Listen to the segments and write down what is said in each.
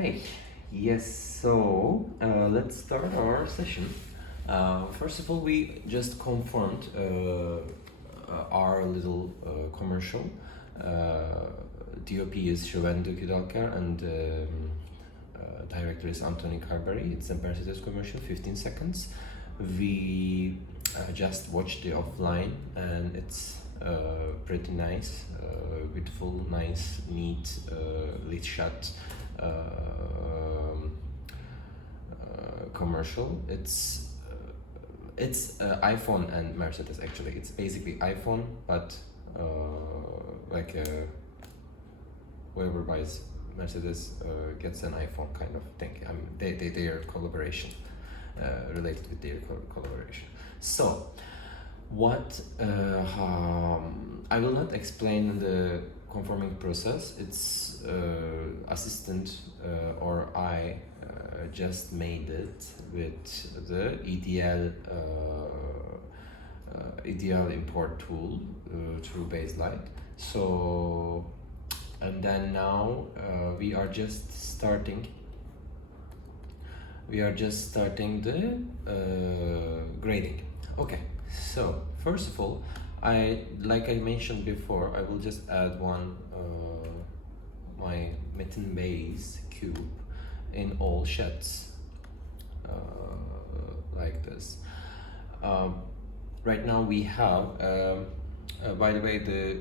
Hey, yes, so let's start our session. First of all, we just confront our little commercial. DOP is Shivendu Kudalkar and director is Karbhari. It's a Mercedes commercial, 15 seconds. We just watched the offline and it's pretty nice, beautiful, nice, neat, lit shot commercial. It's iPhone and Mercedes actually. It's basically iPhone, but like whoever buys Mercedes gets an iPhone kind of thing. I mean, their collaboration related with their collaboration. So, what I will not explain the conforming process. It's assistant or I just made it with the EDL import tool through Baselight. So, and then now we are just starting the grading. Okay, so first of all, like I mentioned before, I will just add one my Metin base cube in all shots like this. Right now we have by the way, the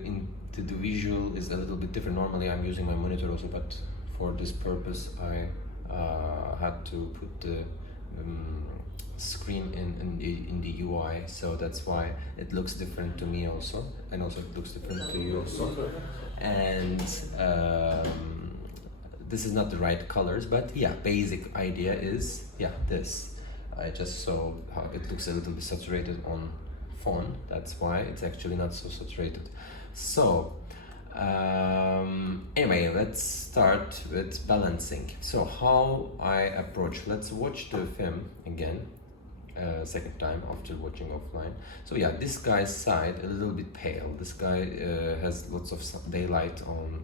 visual is a little bit different. Normally I'm using my monitor also, but for this purpose I had to put the screen in the UI, so that's why it looks different to me also, and also it looks different to you also. And this is not the right colors, but yeah, basic idea is this. I just saw how it looks a little bit saturated on phone, that's why it's actually not so saturated. So anyway, let's start with balancing. So how I approach, let's watch the film again, second time after watching offline. So yeah, this guy's side a little bit pale. This guy has lots of daylight on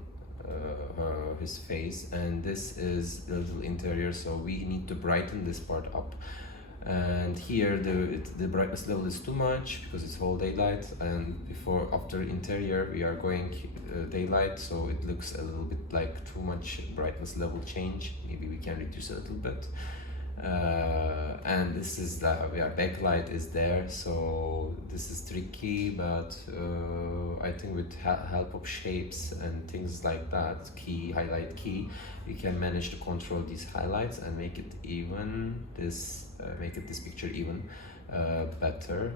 his face, and this is the little interior, so we need to brighten this part up. And here the brightness level is too much because it's whole daylight, and after interior we are going daylight, so it looks a little bit like too much brightness level change. Maybe we can reduce a little bit. And this is the backlight is there, so this is tricky, but I think with help of shapes and things like that, highlight key, we can manage to control these highlights and make it even, this picture even better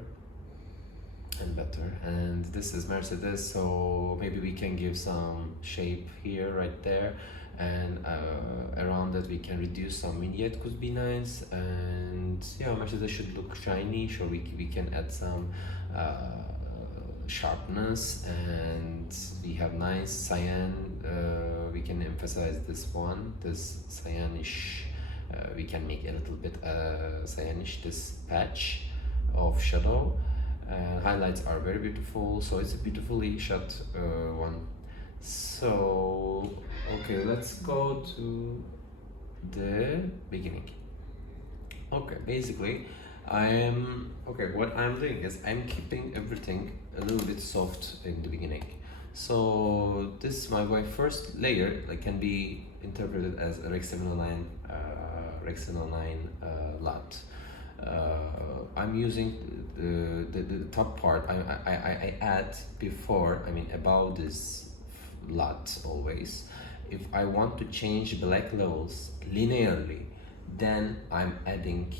and better. And this is Mercedes, so maybe we can give some shape here, right there, and around that we can reduce some vignette, could be nice. And yeah, Mercedes should look shiny, so we can add some sharpness, and we have nice cyan. We can emphasize this cyanish. We can make a little bit cyanish, this patch of shadow. Highlights are very beautiful, so it's a beautifully shot one. So okay, let's go to the beginning. Okay, basically what I'm doing is I'm keeping everything a little bit soft in the beginning. So this my first layer can be interpreted as a Rec 709 LUT. I'm using the top part. I add before, above this LUT always. If I want to change black levels linearly, then I'm adding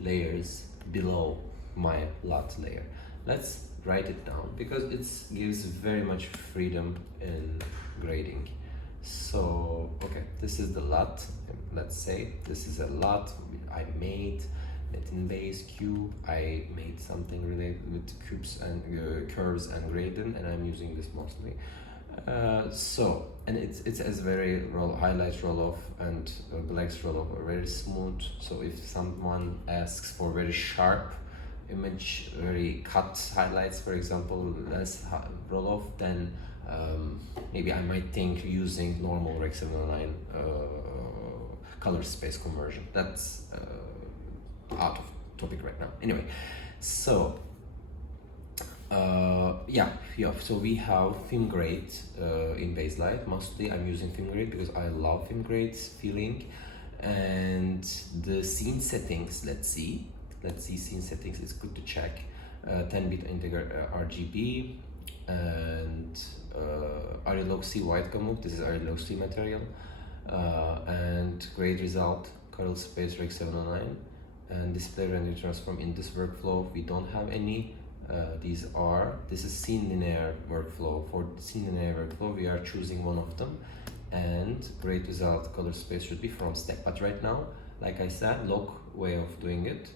layers below my LUT layer. Let's write it down because it gives very much freedom in grading. So okay, this is the LUT. Let's say this is a LUT I made. Metin base cube. I made something related with cubes and curves and gradient, and I'm using this mostly. So, and it's as very highlights roll off and blacks roll off are very smooth. So if someone asks for very sharp image, very cut highlights, for example, less roll off, then maybe I might think using normal Rec 709 color space conversion. That's out of topic right now. Anyway, so so we have film grade in Baselight. Mostly I'm using film grade because I love film grade's feeling. And the scene settings, let's see scene settings. It's good to check. 10-bit integer RGB and Arilog C white gamut. This is Arilog C material, and grade result color space Rec 709, and display render transform. In this workflow we don't have any. This is scene linear workflow. For scene linear workflow we are choosing one of them, and grade result color space should be from stack. But right now, like I said, log way of doing it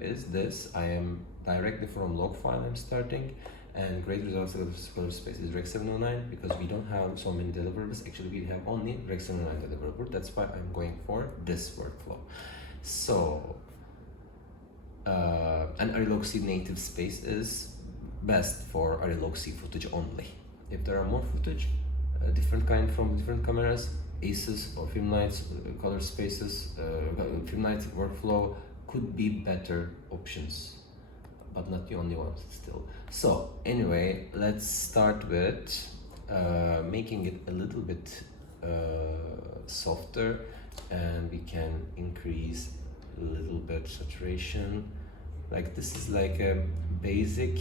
is this. I am directly from log file I'm starting, and grade results color space is Rec 709 because we don't have so many deliverables. Actually we have only Rec 709 deliverable. That's why I'm going for this workflow. So an Arilog C native space is best for Arilog C footage only. If there are more footage, different kind from different cameras, ACES or Filmlight's color spaces, Filmlight workflow could be better options, but not the only ones still. So anyway, let's start with making it a little bit softer, and we can increase a little bit saturation. Like this is like a basic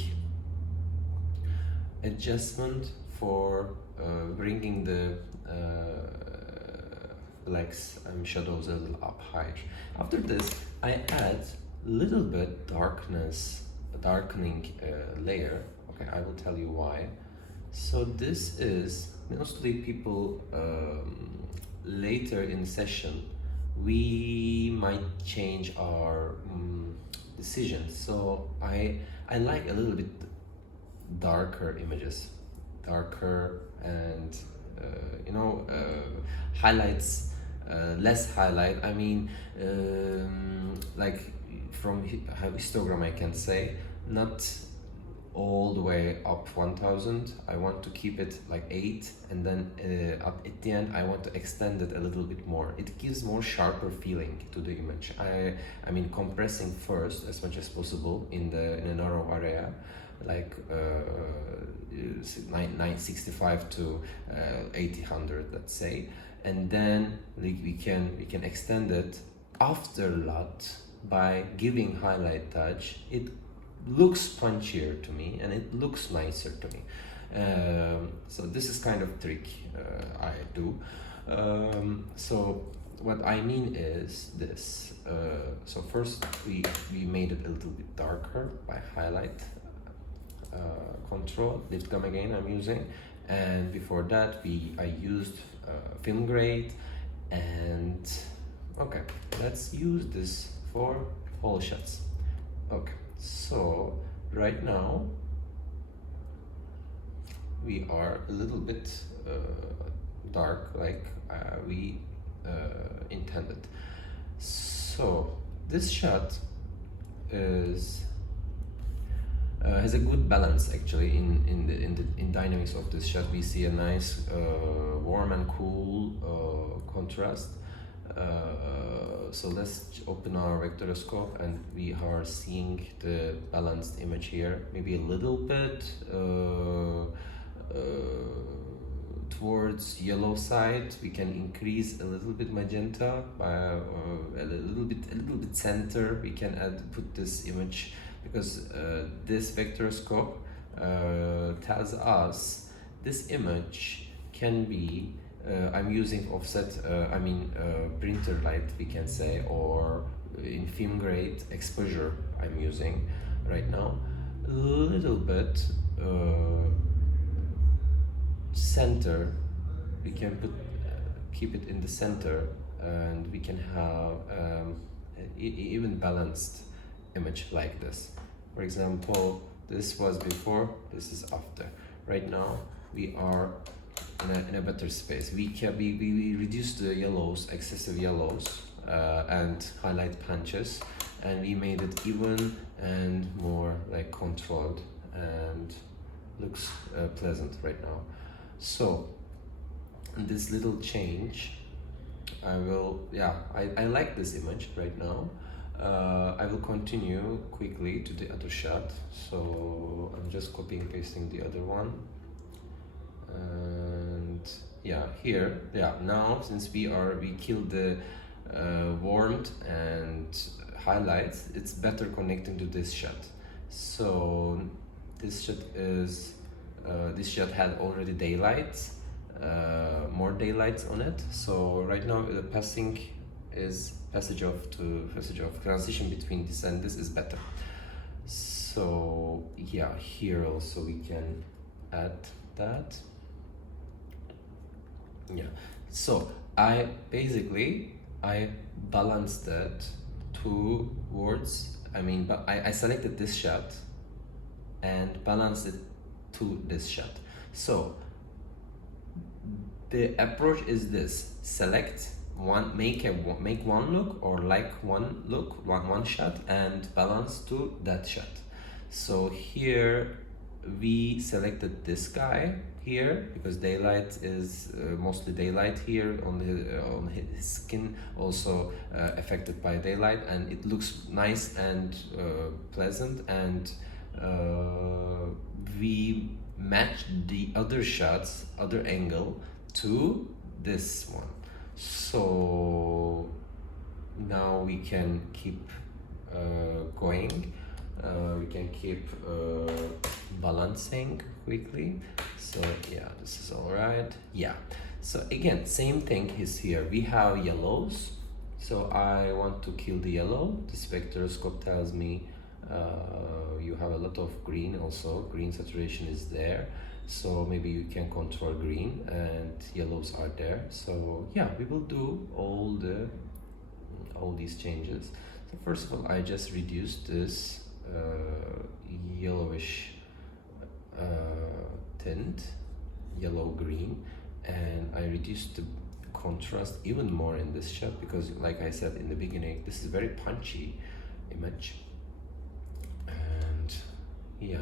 adjustment for bringing the blacks and shadows a little up higher. After this, I add a little bit darkening layer. Okay, I will tell you why. So this is mostly people later in session we might change our decisions. So I like a little bit darker images, darker and highlights, less highlight. I mean, like from histogram I can say, not all the way up 1000. I want to keep it like 8, and then at the end I want to extend it a little bit more. It gives more sharper feeling to the image. I mean compressing first as much as possible in a narrow area, like 965 to 800, let's say, and then we can extend it after a lot by giving highlight touch. It looks punchier to me and it looks nicer to me. So this is kind of trick I do. So what I mean is this. So first we made it a little bit darker by highlight control, lift gum again I'm using, and before that I used film grade. And okay, let's use this for all shots. Okay, so right now we are a little bit dark, like we intended. So this shot is has a good balance actually. In dynamics of this shot we see a nice warm and cool contrast. So let's open our vectoroscope and we are seeing the balanced image here. Maybe a little bit towards yellow side. We can increase a little bit magenta by a little bit center. We can put this image, because this vectoroscope tells us this image can be I'm using offset, printer light we can say, or in film grade exposure I'm using right now. A little bit center, we can keep it in the center, and we can have even balanced image like this. For example, this was before, this is after. Right now we are in a better space. We reduced the yellows, excessive yellows, and highlight punches, and we made it even and more like controlled, and looks pleasant right now. So this little change I will, yeah, I like this image right now. I will continue quickly to the other shot. So I'm just copying and pasting the other one. And yeah, here, yeah, now since we killed the warmth and highlights, it's better connecting to this shot. So this shot had already daylights, more daylights on it. So right now the passage of transition between this and this is better. So yeah, here also we can add that. Yeah, so I balanced that towards, but I selected this shot and balanced it to this shot. So the approach is this: select one, make one look, or like one look, one shot, and balance to that shot. So here we selected this guy here because daylight is mostly daylight here on his skin, also affected by daylight, and it looks nice and pleasant, and we matched the other shots, other angle to this one. So now we can keep going. We can keep balancing quickly. So yeah, this is all right. Yeah, so again, same thing is here. We have yellows, so I want to kill the yellow. The spectroscope tells me you have a lot of green also. Green saturation is there, so maybe you can control green, and yellows are there. So yeah, we will do all these changes. So first of all, I just reduced this yellowish tint, yellow green, and I reduced the contrast even more in this shot because, like I said in the beginning, this is a very punchy image. And yeah,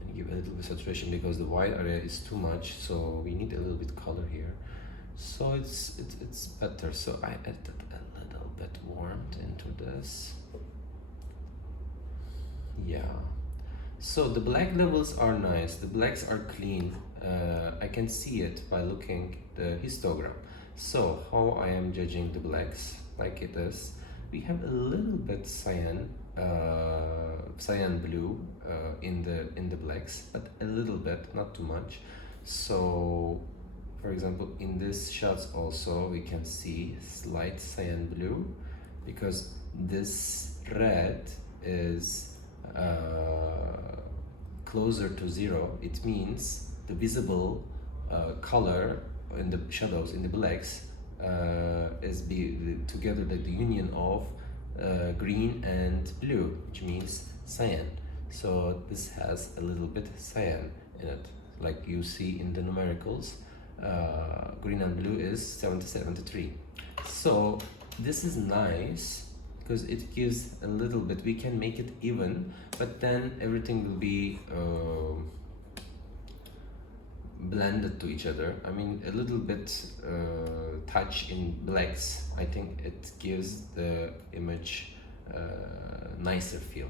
and give a little bit saturation because the white area is too much, so we need a little bit color here. So it's better. So I added a little bit warmth into this. Yeah, so the black levels are nice, the blacks are clean. I can see it by looking the histogram. So how I am judging the blacks, like it is, we have a little bit cyan blue in the blacks, but a little bit, not too much. So for example, in this shots also we can see slight cyan blue because this red is closer to zero. It means the visible color in the shadows, in the blacks, is together the union of green and blue, which means cyan. So this has a little bit cyan in it, like you see in the numericals. Green and blue is 70-73. So this is nice because it gives a little bit, we can make it even, but then everything will be blended to each other. I mean, a little bit touch in blacks, I think it gives the image nicer feel.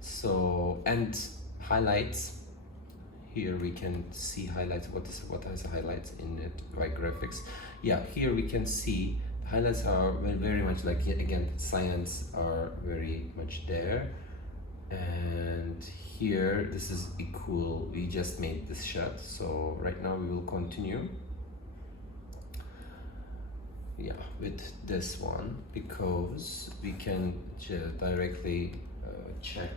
So, and highlights, here we can see highlights, what has highlights in it by graphics. Yeah, here we can see highlights are very much like, again, cyans are very much there. And here, this is cool, we just made this shot. So right now we will continue, yeah, with this one because we can directly check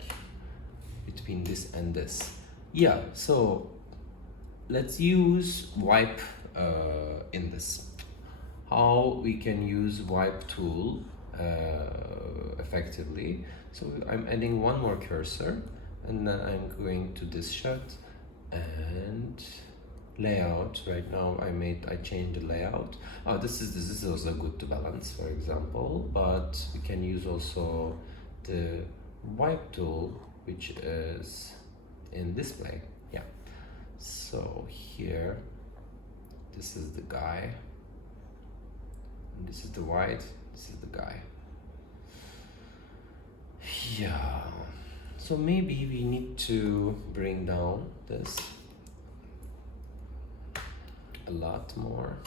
between this and this. Yeah, so let's use wipe in this. How we can use wipe tool effectively. So I'm adding one more cursor, and then I'm going to this shot and layout. Right now I changed the layout. Oh, this is also good to balance, for example, but we can use also the wipe tool, which is in display. Yeah, so here, this is the guy. This is the white, this is the guy. Yeah, so maybe we need to bring down this a lot more.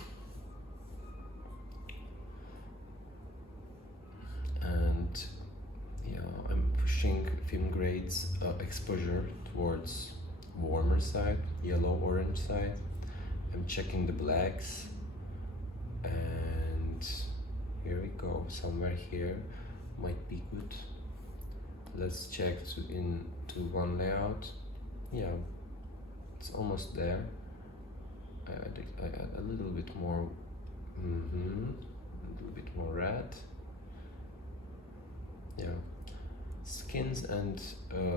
And yeah, I'm pushing film grades exposure towards warmer side, yellow orange side. I'm checking the blacks, and here we go, somewhere here might be good. Let's check into one layout. Yeah, it's almost there. I add a little bit more, a little bit more red. Yeah, skins and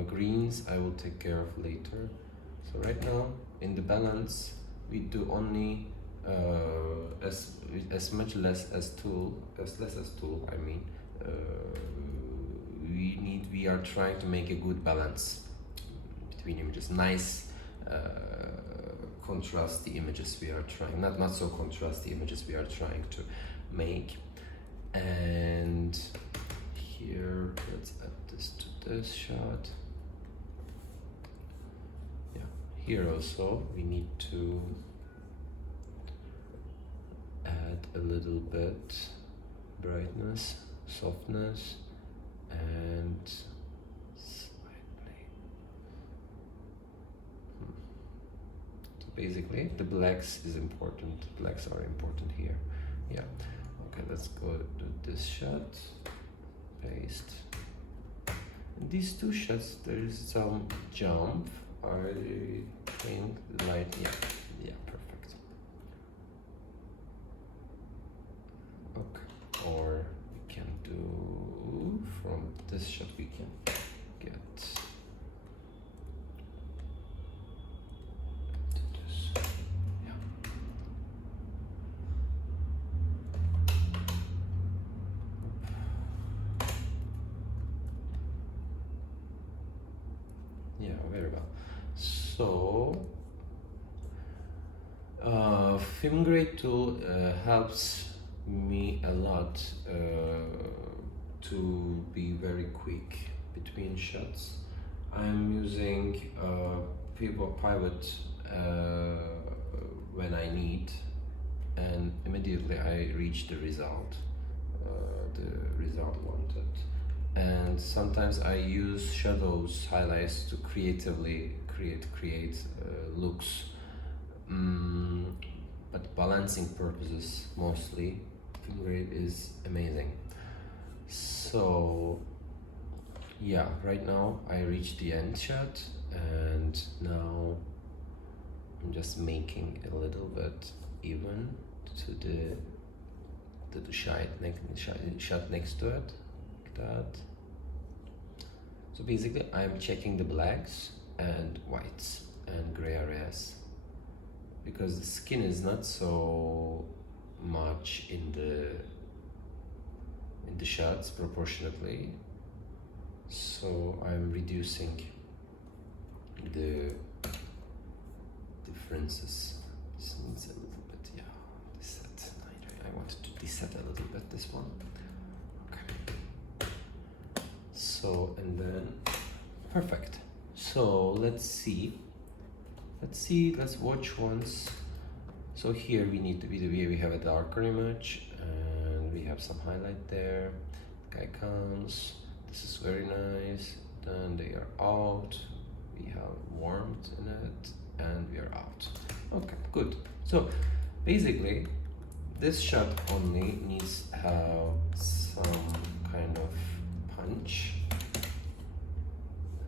greens I will take care of later. So right now in the balance we do only as much less as tool. I mean, we are trying to make a good balance between images. Nice contrasty images we are trying, not so contrasty images we are trying to make. And here, let's add this to this shot. Yeah, here also we need to add a little bit brightness, softness, and slightly. So basically the blacks is important. Blacks are important here. Yeah. Okay, let's go to this shot. Paste. In these two shots there is some jump. I think the light, yeah, perfect. Okay, or we can do from this shot we can get this. Yeah. Yeah, very well. So, film grade tool helps me a lot to be very quick between shots. I'm using pivot when I need, and immediately I reach the result wanted. And sometimes I use shadows, highlights to creatively create looks, but balancing purposes mostly, film grade is amazing. So yeah, right now I reached the end shot, and now I'm just making a little bit even to the shot next to it, like that. So basically I'm checking the blacks and whites and gray areas, because the skin is not so much in the shots proportionately, so I'm reducing the differences. This needs a little bit, yeah, deset. I wanted to deset a little bit this one. Okay. So, and then, perfect. So let's watch once. So here we have a darker image, and we have some highlight there. The guy comes, this is very nice. Then they are out, we have warmth in it, and we are out. Okay, good. So basically this shot only needs to have some kind of punch,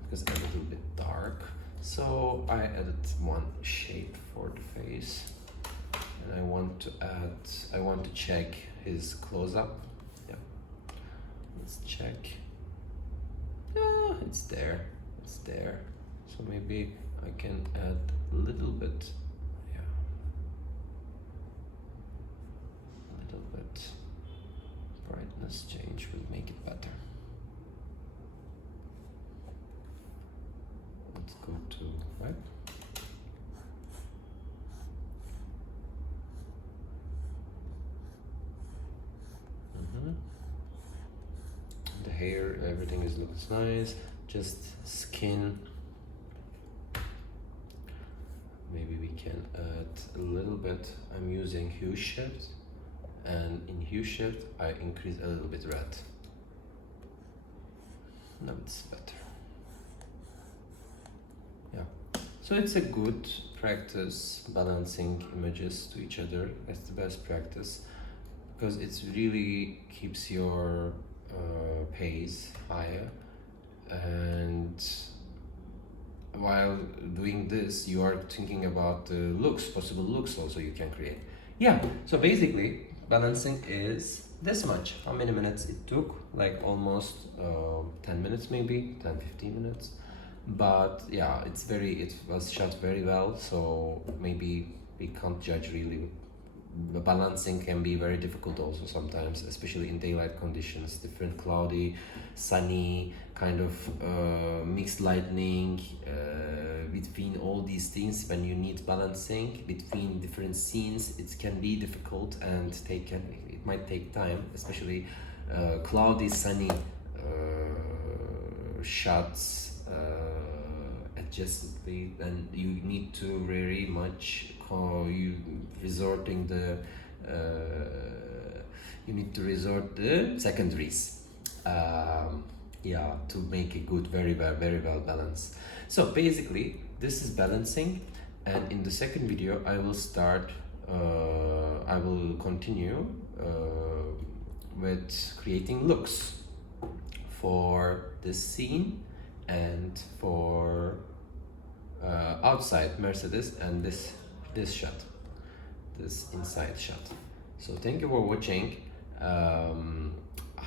because it's a little bit dark. So I added one shade for the face, and I want to check his close-up. Yeah, let's check. Yeah, it's there. So maybe I can add a little bit. Yeah, a little bit brightness change will make it better. Let's go to right. The hair, everything looks nice. Just skin. Maybe we can add a little bit. I'm using hue shift, and in hue shift I increase a little bit red. Now it's better. Yeah, so it's a good practice balancing images to each other. That's the best practice because it really keeps your pace higher, and while doing this you are thinking about the looks, possible looks also you can create. Yeah, so basically balancing is this much. How many minutes it took? Like almost 10 minutes, maybe 10-15 minutes. But yeah, it was shot very well, so maybe we can't judge really. The balancing can be very difficult also sometimes, especially in daylight conditions, different cloudy, sunny, kind of mixed lightning, between all these things. When you need balancing between different scenes, it can be difficult and it might take time, especially cloudy, sunny shots adjustedly, then you need to very much you need to resort the secondaries, yeah, to make a good, very well balance. So basically this is balancing, and in the second video I will continue with creating looks for this scene and for outside Mercedes and this shot, this inside shot. So thank you for watching.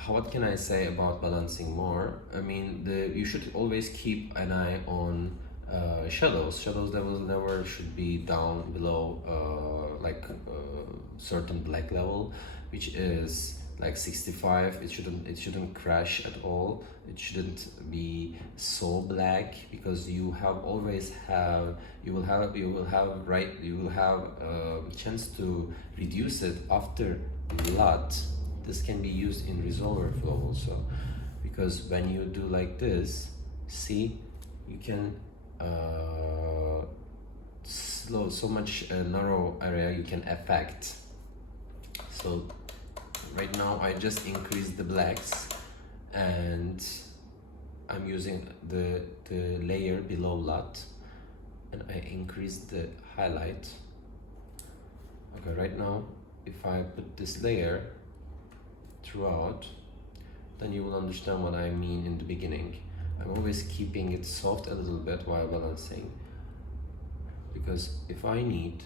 What can I say about balancing more? I mean, you should always keep an eye on shadows. Levels never should be down below certain black level, which is like 65. It shouldn't crash at all. It shouldn't be so black, because you will have chance to reduce it after a lot. This can be used in resolver flow also, because when you do like this, see, you can slow so much narrow area you can affect. So right now I just increased the blacks, and I'm using the layer below lot, and I increased the highlight. Okay, right now if I put this layer throughout, then you will understand what I mean in the beginning. I'm always keeping it soft a little bit while balancing, because if I need,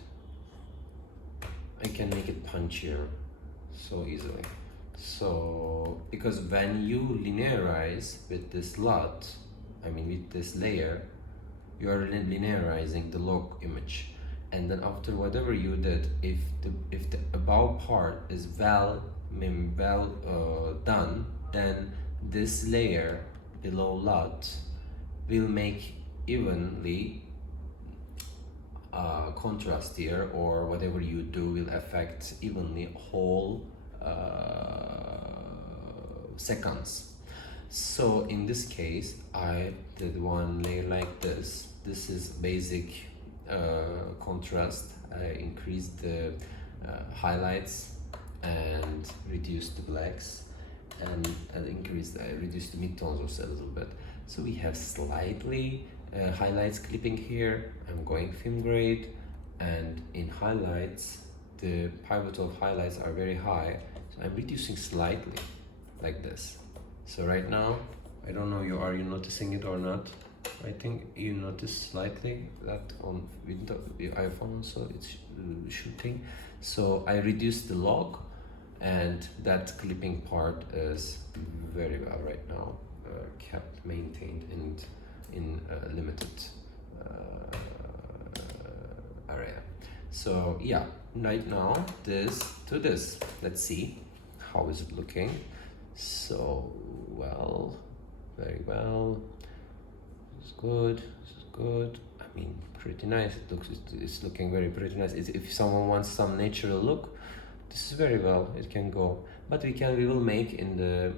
I can make it punchier so easily. So because when you linearize with this lot, I mean with this layer, you are linearizing the log image, and then after whatever you did, if the above part is well done, then this layer below lot will make evenly contrast here, or whatever you do will affect evenly whole seconds. So in this case I did one layer like this. This is basic contrast. I increased the highlights and reduced the blacks, and I reduced the midtones also a little bit. So we have slightly highlights clipping here. I'm going film grade, and in highlights the pivotal highlights are very high, so I'm reducing slightly like this. So right now, I don't know, are you noticing it or not? I think you notice slightly that on the iPhone also it's shooting. So I reduced the log, and that clipping part is very well right now, kept maintained and in limited area. So yeah, right now this to this, let's see how is it looking. So well, very well, it's good, I mean pretty nice. It's looking very pretty nice. If someone wants some natural look, This is very well, it can go, but we will make in the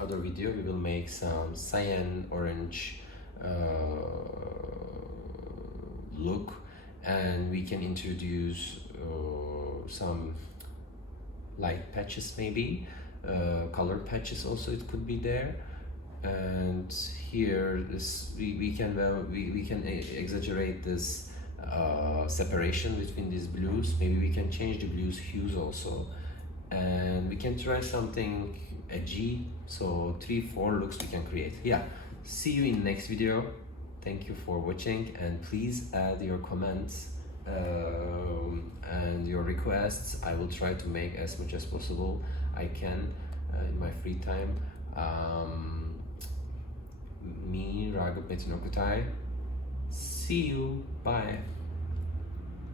other video, we will make some cyan orange look, and we can introduce some light patches, maybe color patches also, it could be there. And here this we can exaggerate this separation between these blues. Maybe we can change the blues hues also, and we can try something edgy. So 3-4 looks we can create. Yeah, see you in next video. Thank you for watching, and please add your comments and your requests. I will try to make as much as possible I can in my free time. Me, Raghav Metin Okutai. See you. Bye.